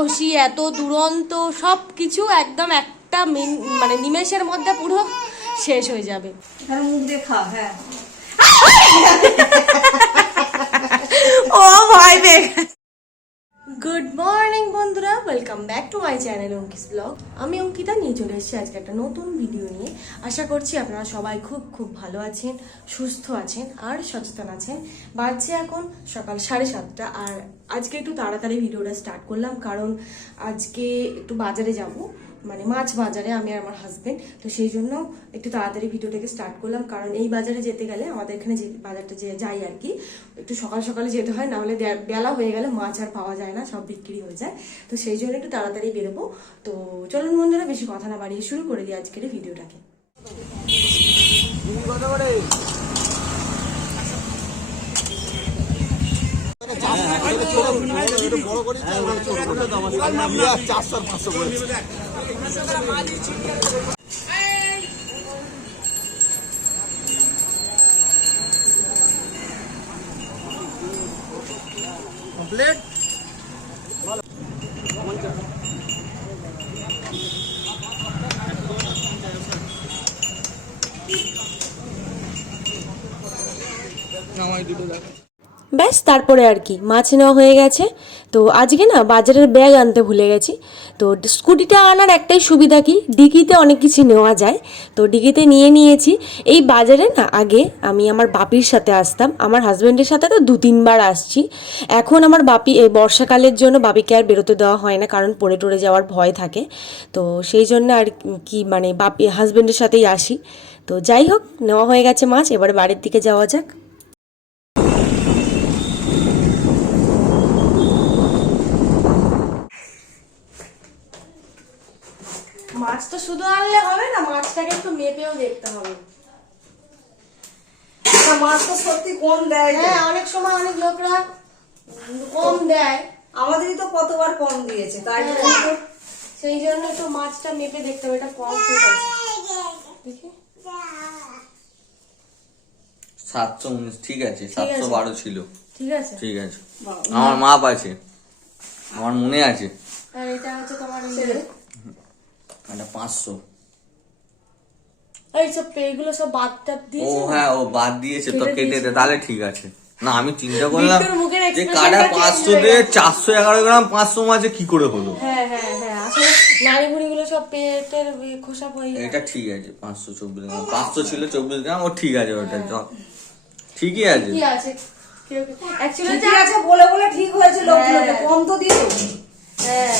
সাহসী এত দুরন্ত সব কিছু একদম একটা মিন- মানে নিমেষের মধ্যে পুরো শেষ হয়ে যাবে। মুখ দেখা হ্যাঁ। ও ভয় পেয়ে গুড মর্নিং বন্ধুরা। Welcome back to my channel অঙ্কিস blog আমি অঙ্কিতা, নিয়ে চলে এসেছি আজকে একটা নতুন ভিডিও নিয়ে। আশা করছি আপনারা সবাই খুব খুব ভালো আছেন, সুস্থ আছেন, আর সচেতন আছেন। বাজছে এখন সকাল সাড়ে সাতটা, আর আজকে একটু তাড়াতাড়ি ভিডিওটা স্টার্ট করলাম, কারণ আজকে একটু বাজারে যাব। মানে মাছ বাজারে আমি আর আমার হাজবেন্ড তো সেই জন্য একটু তাড়াতাড়ি ভিডিওটাকে স্টার্ট করলাম। কারণ এই বাজারে যেতে গেলে আমাদের এখানে যে বাজারটা যে যাই আর কি, একটু সকাল সকালে যেতে হয় নাহলে বেলা হয়ে গেলে মাছ আর পাওয়া যায় না, সব বিক্রি হয়ে যায়। তো সেই জন্য একটু তাড়াতাড়ি বেরোবো। তো চলুন বন্ধুরা, বেশি কথা না বাড়িয়ে শুরু করে দিই আজকের ভিডিওটাকে। চারশো পাঁচশো করে। ব্যাস, তারপরে আর কি, মাছ নেওয়া হয়ে গেছে। তো আজকে না বাজারের ব্যাগ আনতে ভুলে গেছি। তো স্কুটিটা আনার একটাই সুবিধা কি ডিকিতে অনেক কিছু নেওয়া যায়। তো ডিকিতে নিয়ে নিয়েছি। এই বাজারে না আগে আমি আমার বাপির সাথে আসতাম, আমার হাজব্যান্ডের সাথে তো দু তিনবার আসছি। এখন আমার বাপি, এই বর্ষাকালের জন্য বাপিকে আর বেরোতে দেওয়া হয় না, কারণ পড়ে টড়ে যাওয়ার ভয় থাকে। তো সেই জন্য আর কি মানে বাপি হাজব্যান্ডের সাথেই আসি। তো যাই হোক, নেওয়া হয়ে গেছে মাছ, এবারে বাড়ির দিকে যাওয়া যাক। মাছটা শুধু আনলে হবে না মাছটাকে একটু মেপেও দেখতে হবে। তা মাছ তো সত্যি কম দেয় হ্যাঁ অনেক সময় অনেক লোকরা কম দেয়। আমাদেরই তো কতবার কম দিয়েছে তাই হ্যাঁ। জন্য তো- সেই জন্য একটু মাছটা মেপে দেখতে হবে এটা কম ফুট আছে সাতশো উনিশ ঠিক আছে সাতশো বারো ছিল। ঠিক আছে। ঠিক আছে। আমার মাপ আছে আমার মনে আছে। আর এটা হচ্ছে তোমার এটা পাঁচশো। এই সব এগুলো সব বাদ টাদ ও দিয়েছে? হ্যাঁ ও বাদ দিয়েছে তো কেটে কেটে দে তাহলে ঠিক আছে। না আমি চিন্তা করলাম বিট্টুর মুখের যে কাটা টা change পাঁচশো হয়ে দিয়ে চারশো এগারো গ্রাম পাঁচশো মাঝে কি করে হলো? হ্যাঁ হ্যাঁ হ্যাঁ আসলে নাড়ি গুলো সব পেটের খোসা হয়ে এটা ঠিক আছে পাঁচশো চব্বিশ গ্রাম পাঁচশো ছিল চব্বিশ গ্রাম ও ঠিক আছে ওটা চ- ঠিকই আছে। কি আছে। অ্যাকচুয়ালি ঠিকই আছে বলে বলে ঠিক হয়েছে লোকগুলোকে হ্যাঁ। কম তো দিল হ্যাঁ।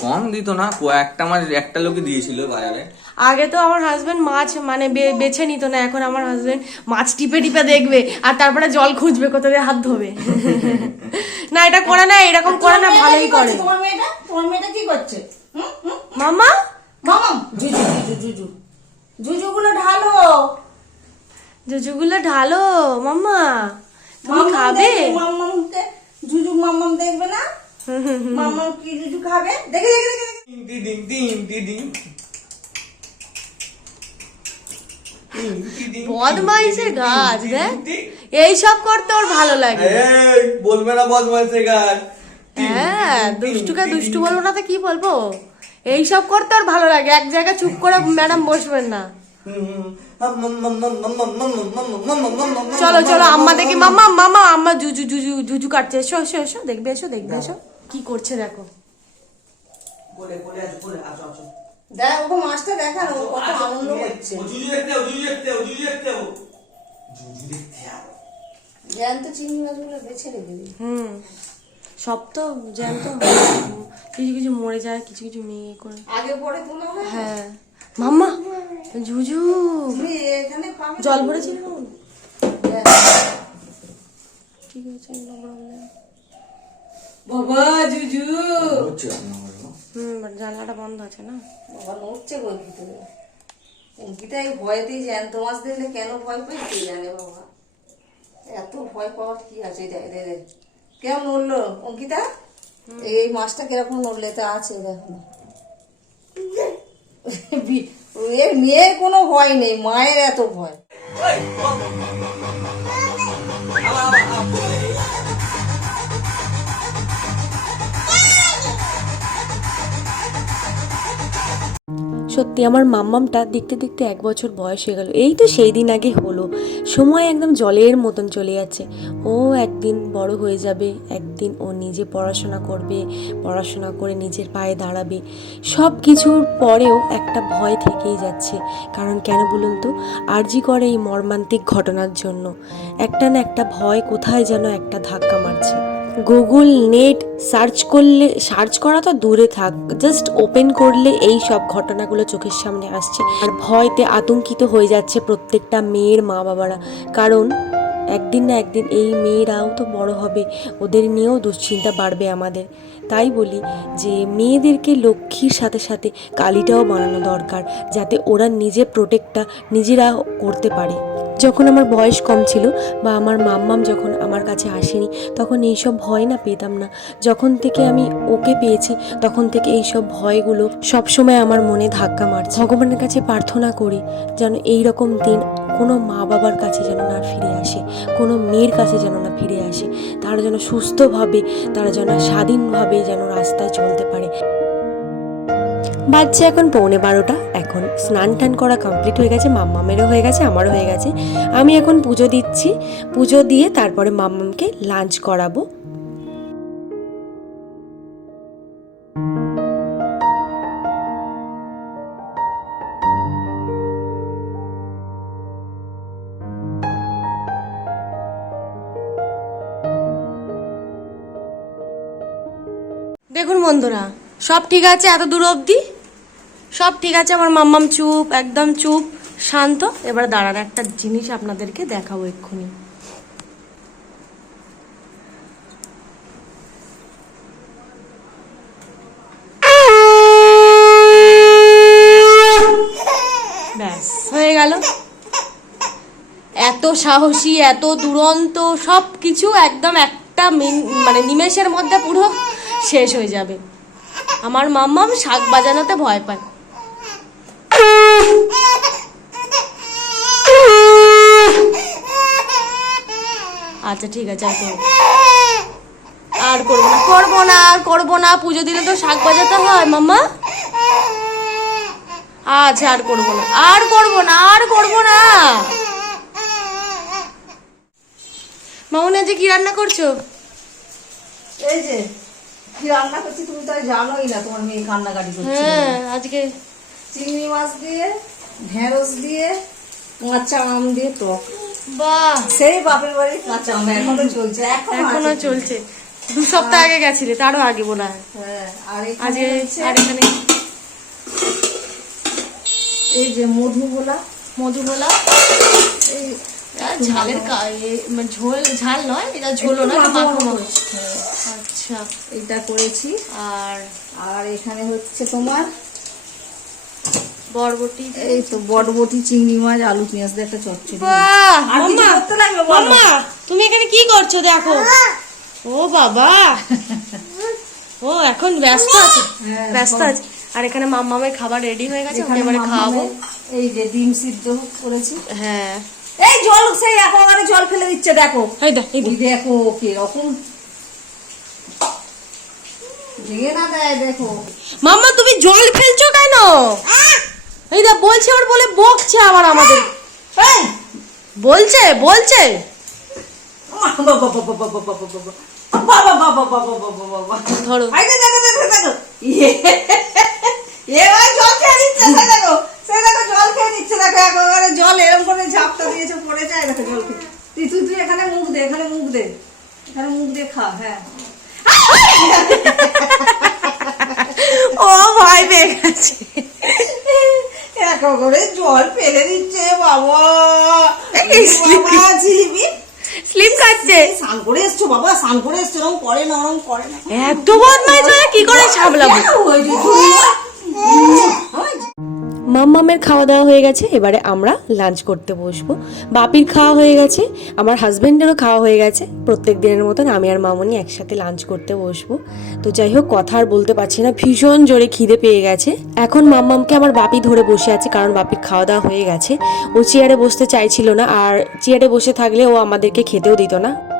কম দিত না কয়েকটা মাছ একটা লোকে দিয়েছিল বাজারে। আগে তো আমার হাজবেন্ড মাছ মানে বে- বেছে নিত না এখন আমার হাজবেন্ড মাছ টিপে টিপে দেখবে আর তারপরে জল খুঁজবে কোথা দিয়ে হাত ধোবে। না এটা করে না এরকম করে না ভালোই করে। তোমার মেয়েটা? তোমার মেয়েটা কি করছে? হুম হুম? মামা? জুজু জুজু জুজু। জুজুগুলো ঢালো। জুজুগুলো ঢালো মামা। তুমি খাবে? মাম্মামকে জুজু মাম্মাম দেখবে না? মামা কি কিছু খাবে? দেখে দেখে দেখে ডিং ডিং ডিং ডিং ডিং বদমাইশের গাছ দেখ হ্যাঁ? এইসব করতে ওর ভালো লাগে বলবে না বদমাইশের গাছ। হ্যাঁ দুষ্টুকে দুষ্টু বলব না তো কি বলব? এই সব করতে ওর ভালো লাগে। এক জায়গায় চুপ করে ম্যাডাম বসবেন না। চলো চলো আম্মা দেখি মামা মামা আম্মা জুজু জুজু জুজু কাটছে। এসো এসো এসো দেখবে এসো দেখবে এসো। কি করছে দেখো। দেখ ওকে মাছটা দেখানো কত আনন্দ। জ্যান্ত চিংড়ি মাছগুলো বেছে রেখে দিই হুম। সব তো জ্যান্ত। কিছু কিছু মরে যায় কিছু কিছু মেয়ে করে। আগে পরে তোলা হ্যাঁ। মাম্মা জুজু। জল ভরেছিল? হ্যাঁ। ঠিক আছে। বাবা জুজু। হচ্ছে হুম জানলাটা বন্ধ আছে না? বাবা নড়ছে গো ভিতরে অঙ্কিতা এই ভয়তেই জ্যান্ত। মাছ দেখলে কেন ভয় পাই কে জানে বাবা। এত ভয় পাওয়ার কি আছে? দেখ দেখ কেমন নড়লো? অঙ্কিতা? এই মাছটা কীরকম নড়লে? তা আছে দেখো। এর মেয়ের কোনো ভয় নেই। মায়ের এত ভয়। সত্যি আমার মাম্মামটা দেখতে দেখতে এক বছর বয়স হয়ে গেল। এই তো সেই দিন আগে হলো। সময় একদম জলের মতন চলে যাচ্ছে। ও একদিন বড় হয়ে যাবে, একদিন ও নিজে পড়াশোনা করবে, পড়াশোনা করে নিজের পায়ে দাঁড়াবে। সব কিছুর পরেও একটা ভয় থেকেই যাচ্ছে। কারণ কেন বলুন তো? আরজি করে এই মর্মান্তিক ঘটনার জন্য। একটা না একটা ভয় কোথায় যেন একটা ধাক্কা মারছে। গুগল নেট সার্চ করলে সার্চ করা তো দূরে থাক জাস্ট ওপেন করলে এই সব ঘটনাগুলো চোখের সামনে আসছে। আর ভয়তে আতঙ্কিত হয়ে যাচ্ছে প্রত্যেকটা মেয়ের মা বাবারা কারণ একদিন না একদিন এই মেয়েরাও তো বড় হবে, ওদের নিয়েও দুশ্চিন্তা বাড়বে আমাদের। তাই বলি যে, মেয়েদেরকে লক্ষ্মীর সাথে সাথে কালিটাও বানানো দরকার, যাতে ওরা নিজে প্রোটেক্টটা নিজেরা করতে পারে। যখন আমার বয়স কম ছিল বা আমার মাম্মাম যখন আমার কাছে আসেনি, তখন এইসব ভয় না পেতাম না। যখন থেকে আমি ওকে পেয়েছি, তখন থেকে এইসব ভয়গুলো সবসময় আমার মনে ধাক্কা মারছে। ভগবানের কাছে প্রার্থনা করি যেন এই রকম দিন কোনো মা বাবার কাছে যেন না ফিরে আসে, কোনো মেয়ের কাছে যেন না ফিরে আসে। তারা যেন সুস্থভাবে, তারা যেন স্বাধীনভাবে যেন রাস্তায় চলতে পারে। বাচ্চা এখন পৌনে বারোটা। এখন স্নান টান করা কমপ্লিট হয়ে গেছে, মাম্মামেরও হয়ে গেছে, আমারও হয়ে গেছে। আমি এখন পুজো দিচ্ছি। পুজো দিয়ে তারপরে মাম্মামকে লাঞ্চ করাবো। দেখুন বন্ধুরা, সব ঠিক আছে এত দূর অবধি? সব ঠিক আছে, আমার মাম্মাম চুপ, একদম চুপ। শান্ত, এবার দাঁড়ান, একটা জিনিস আপনাদেরকে দেখাবো এক্ষুনি। ব্যাস, হয়ে গেল। এত সাহসী, এত দুরন্ত সব কিছু একদম একটা মিন- নিমেষের মধ্যে পুরো শেষ হয়ে যাবে। আমার মাম্মাম শাক বাজানোতে ভয় পায়। আচ্ছা ঠিক আছে আর করব আর করব না করব না আর করব না। পুজো দিলে তো শাক বাজাতে হয় মাম্মা। আচ্ছা আর করব না আর করব না আর করব না। মামুনি আজকে কি রান্না করছ? এই যে কি রান্না করছি তুমি তো জানোই না তোমার মেয়ে কান্নাকাটি করছে হ্যাঁ আজকে চিংড়ি মাছ দিয়ে ঢেঁড়স দিয়ে কাঁচা আম দিয়ে টক। বাহ। সেই বাপের বাড়ির কাঁচা আম এখনও চলছে এখনও এখনও চলছে। দু সপ্তাহ আগে গেছিলে তারও আগে মনে হয়। হ্যাঁ আর এখানে আজকে আর এখানে এই যে মধুগোলা এই ঝালের মানে ঝোল ঝাল নয় এটা এটা মাখো। মাখো। আচ্ছা। এইটা করেছি। আর আর এখানে হচ্ছে তোমার বরবটি। এই তো বটবটি চিংড়ি মাছ আলু পেঁয়াজ দিয়ে একটা চচ্চড়ি। আর কিছু করতে লাগবে বলো? তুমি এখানে কি করছ দেখো? ও বাবা! ও এখন ব্যস্ত আছে। হ্যাঁ, ব্যস্ত আছে। আর এখানে মাম্মামের খাবার রেডি হয়ে গেছে ওকে এবারে খাওয়াবো। এই যে ডিম সিদ্ধ করেছি। হ্যাঁ। এই জল সেই একেবারে জল ফেলে দিচ্ছে দেখো। এই দেখ এই দেখ। ওই দেখো কীরকম ভেঙে না দেয় দেখো। মাম্মা তুমি জল ফেলছো কেন? এই দেখ বলছে ওর বলে বকছে আবার আমাদের! বলছে বলছে। ধরো জল এরম করে ঝাপটা দিয়েছে, পড়ে যায়, দেখো, জল। তুই তুই তুই এখানে মুখ দে এখানে মুখ দে এখানে মুখ দিয়ে খা হ্যাঁ ও ভয় পেয়ে গেছে একেবারে জল ফেলে দিচ্ছে বাবা। স্লিপ- কাটছে খাচ্ছে। স্নান করে এসছো বাবা স্নান করে এসছো ওরকম করে না ওরকম করে না। এত বদমাইশ হয়ে কি করে সামলাবো? ওই। মাম্মামের খাওয়া দাওয়া হয়ে গেছে, এবারে আমরা লাঞ্চ করতে বসবো। বাপির খাওয়া হয়ে গেছে, আমার হাজব্যান্ডেরও খাওয়া হয়ে গেছে। প্রত্যেক দিনের মতন আমি আর মামনি একসাথে লাঞ্চ করতে বসবো। তো যাই হোক, কথা আর বলতে পারছি না, ভীষণ জোরে খিদে পেয়ে গেছে। এখন মাম্মামকে আমার বাপি ধরে বসে আছে, কারণ বাপির খাওয়া দাওয়া হয়ে গেছে। ও চেয়ারে বসতে চাইছিল না, আর চেয়ারে বসে থাকলে ও আমাদেরকে খেতেও দিত না।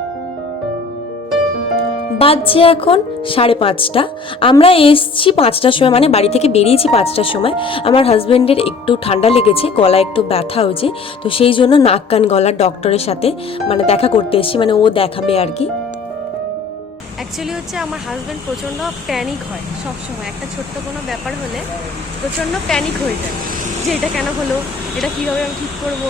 বাজছে এখন সাড়ে পাঁচটা। আমরা এসছি পাঁচটার সময় মানে বাড়ি থেকে বেরিয়েছি পাঁচটার সময়। আমার হাজব্যান্ডের একটু ঠান্ডা লেগেছে, গলা একটু ব্যথা হয়েছে, তো সেই জন্য নাক কান গলার ডক্টরের সাথে মানে দেখা করতে এসেছি মানে ও দেখাবে আর কি। অ্যাকচুয়ালি হচ্ছে আমার হাজব্যান্ড প্রচণ্ড প্যানিক হয় সব সময় একটা ছোট্ট কোনো ব্যাপার হলে প্রচণ্ড প্যানিক হয়ে যায়। যে এটা কেন হলো? এটা কীভাবে আমি ঠিক করব?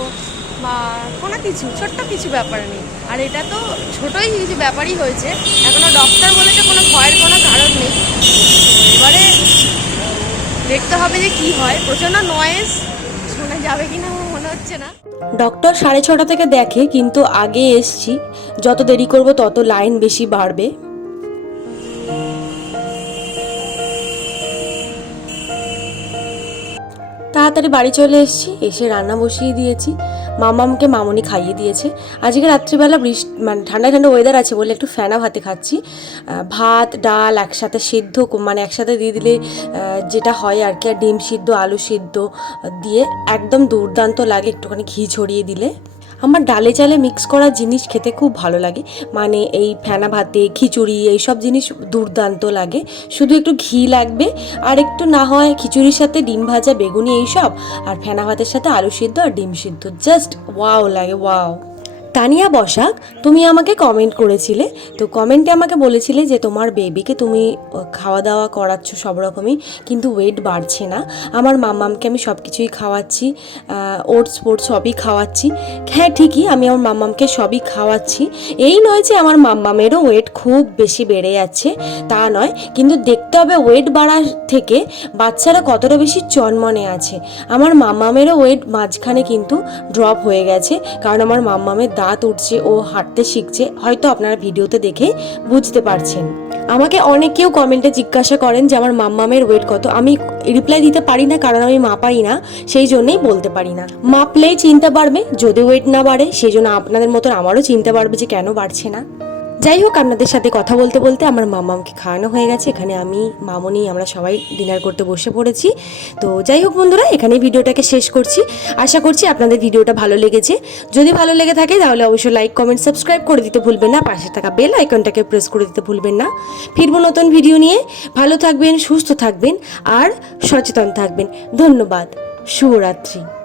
বা কোনো কিছু, ছোট্ট কিছু ব্যাপার নেই। আর এটা তো ছোটোই কিছু ব্যাপারই হয়েছে এখনও ডক্টর বলেছে কোনো ভয়ের কোনো কারণ নেই। এবারে দেখতে হবে যে কি হয়। প্রচণ্ড নয়েজ শোনা যাবে কি না মনে হচ্ছে না। ডক্টর সাড়ে ছটা থেকে দেখে, কিন্তু আগে এসছি। যত দেরি করব, তত লাইন বেশি বাড়বে। তাড়াতাড়ি বাড়ি চলে এসেছি, এসে রান্না বসিয়ে দিয়েছি। মামামকে মামনি খাইয়ে দিয়েছে। আজকে রাত্রিবেলা বৃষ্টি মানে ঠান্ডা ঠান্ডা ওয়েদার আছে বলে একটু ফ্যানা ভাতে খাচ্ছি। ভাত, ডাল একসাথে সিদ্ধ মানে একসাথে দিয়ে দিলে যেটা হয় আর কি, আর ডিম সিদ্ধ, আলু সিদ্ধ দিয়ে একদম দুর্দান্ত লাগে একটুখানি ঘি ছড়িয়ে দিলে। আমার ডালে চালে মিক্স করা জিনিস খেতে খুব ভালো লাগে। মানে এই ফেনা ভাতে, খিচুড়ি, এইসব জিনিস দুর্দান্ত লাগে। শুধু একটু ঘি লাগবে, আর একটু না হয় খিচুড়ির সাথে ডিম ভাজা, বেগুনি, এইসব। আর ফেনা ভাতের সাথে আলু সিদ্ধ আর ডিম সিদ্ধ। জাস্ট ওয়াও লাগে ওয়াও তানিয়া বসাক, তুমি আমাকে কমেন্ট করেছিলে। তো কমেন্টে আমাকে বলেছিলে যে তোমার বেবিকে তুমি খাওয়া দাওয়া করাচ্ছ সব রকমই, কিন্তু ওয়েট বাড়ছে না। আমার মাম্মামকে আমি সব কিছুই খাওয়াচ্ছি ওটস ফোটস সবই খাওয়াচ্ছি। হ্যাঁ ঠিকই, আমি আমার মাম্মামকে সবই খাওয়াচ্ছি। এই নয় যে আমার মাম্মামেরও ওয়েট খুব বেশি বেড়ে যাচ্ছে, তা নয়, কিন্তু দেখতে হবে ওয়েট বাড়ার থেকে বাচ্চারা কতটা বেশি চনমনে আছে। আমার মাম্মামেরও ওয়েট মাঝখানে কিন্তু ড্রপ হয়ে গেছে, কারণ আমার মাম্মামের দাঁত উঠছে ও হাঁটতে শিখছে, হয়তো আপনারা ভিডিওতে দেখে বুঝতে পারছেন। আমাকে অনেকেও কমেন্টে জিজ্ঞাসা করেন যে, আমার মাম্মামের ওয়েট কত? আমি রিপ্লাই দিতে পারি না, কারণ আমি মাপাই না, সেই জন্যই বলতে পারি না। মাপলেই চিনতে পারবে যদি ওয়েট না বাড়ে, সেই জন্য আপনাদের মতন আমারও চিনতে পারবে যে, কেন বাড়ছে না? যাই হোক, আপনাদের সাথে কথা বলতে বলতে আমার মামামকে খাওয়ানো হয়ে গেছে। এখানে আমি মামনি আমরা সবাই ডিনার করতে বসে পড়েছি। তো যাই হোক বন্ধুরা এখানে ভিডিওটাকে শেষ করছি। আশা করছি আপনাদের ভিডিওটা ভালো লেগেছে। যদি ভালো লেগে থাকে, তাহলে অবশ্যই লাইক কমেন্ট সাবস্ক্রাইব করে দিতে ভুলবেন না। পাশে থাকা বেল আইকনটাকে প্রেস করে দিতে ভুলবেন না। ফিরবো নতুন ভিডিও নিয়ে। ভালো থাকবেন, সুস্থ থাকবেন, আর সচেতন থাকবেন। ধন্যবাদ। শুভরাত্রি।